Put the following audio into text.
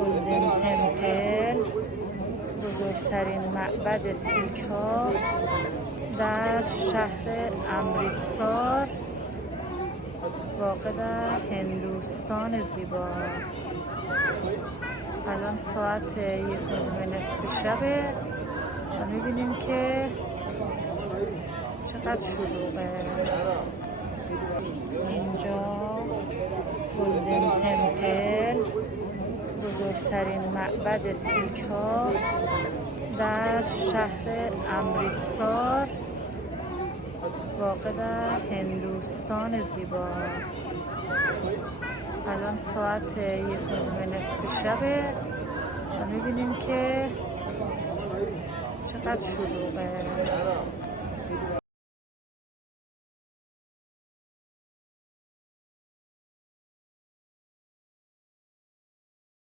گلدن تمپل، بزرگترین معبد سیک ها در شهر امریتسار واقع در هندوستان زیبا. الان ساعت 1:30 شبه و میبینیم که چقدر شلوغه. اینجا گلدن تمپل، بزرگترین معبد سیک ها در شهر امریتسار واقع در هندوستان زیبا. الان ساعت 1:30 شبه و میبینیم که چقدر شلوغه.